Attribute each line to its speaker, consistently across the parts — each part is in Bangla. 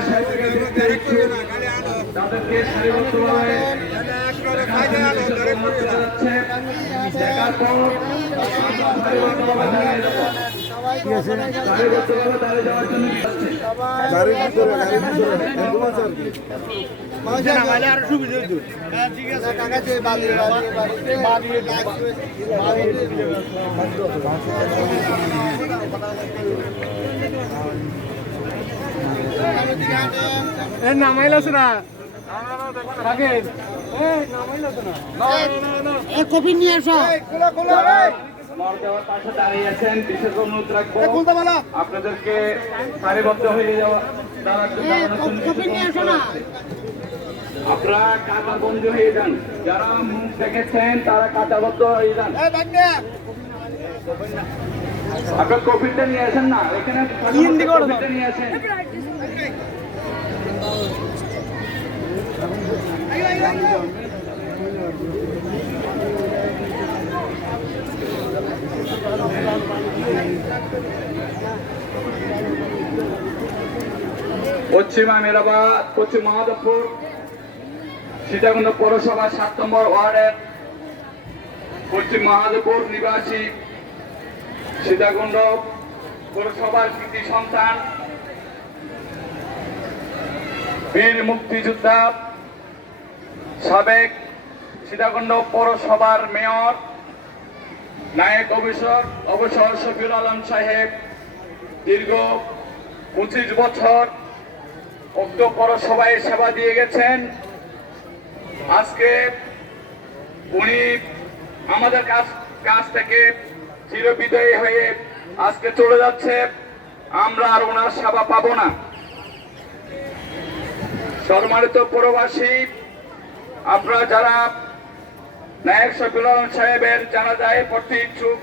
Speaker 1: সাহেবকে দেখতে ইচ্ছুক তাদেরকে সারিবদ্ধভাবে। দেখার পর সারিবদ্ধভাবে দাঁড়িয়ে যাওয়ার জন্য যাচ্ছে।
Speaker 2: গাড়ির
Speaker 3: নামাইলাছ না কপি নিয়ে আসো।
Speaker 1: পাশে দাঁড়িয়ে আছেন বিশেষ অনুরোধ রাখব আপনাদেরকে সারিবদ্ধ হয়ে যাওয়া আপনারা কাতাবন্ধ হয়ে যান। যারা মুখ দেখেছেন তারা কাতাবদ্ধ হয়ে যান। আপনার কোভিডটা নিয়ে আসেন না এখানে কোভিডটা নিয়ে আসেন। পশ্চিম আমিরাবাদ পশ্চিম মাধবপুর সীতাকুণ্ড পৌরসভা সাত নম্বর ওয়ার্ডের পশ্চিম মাহাদেবপুর নিবাসী সীতাকুণ্ড পৌরসভার কৃতি সন্তান। বীর মুক্তিযোদ্ধা সাবেক সীতাকুণ্ড পৌরসভার মেয়র, নায়ক অবসর অবসর শফিউল আলম সাহেব, দীর্ঘ পঁচিশ বছর উক্ত পৌরসভায় সেবা দিয়ে গেছেন। আজকে উনি আমাদের কাছ কাছ থেকে চিরবিদায়ী হয়ে আজকে চলে যাচ্ছে, আমরা আর ওনার সেবা পাবো না। সম্মানিত প্রবাসী, আপনারা যারা নায়ক আলম সাহেবের জানা যায় পড়তে ইচ্ছুক,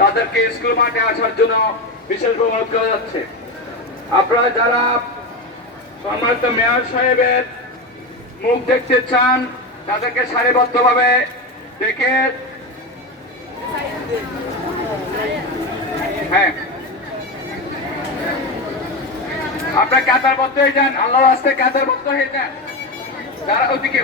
Speaker 1: তাদেরকে স্কুল মাঠে আসার জন্য বিশেষ অনুরোধ করা যাচ্ছে। আপনারা যারা সম্মানিত মেয়র সাহেবের মুখ দেখতে চান, তাদেরকে সারিবদ্ধভাবে দেখে হ্যাঁ আপনার কাতারবদ্ধ হয়ে যান আল্লাহ আসতে কাতারবদ্ধ হয়ে যান যারা ওদিকে।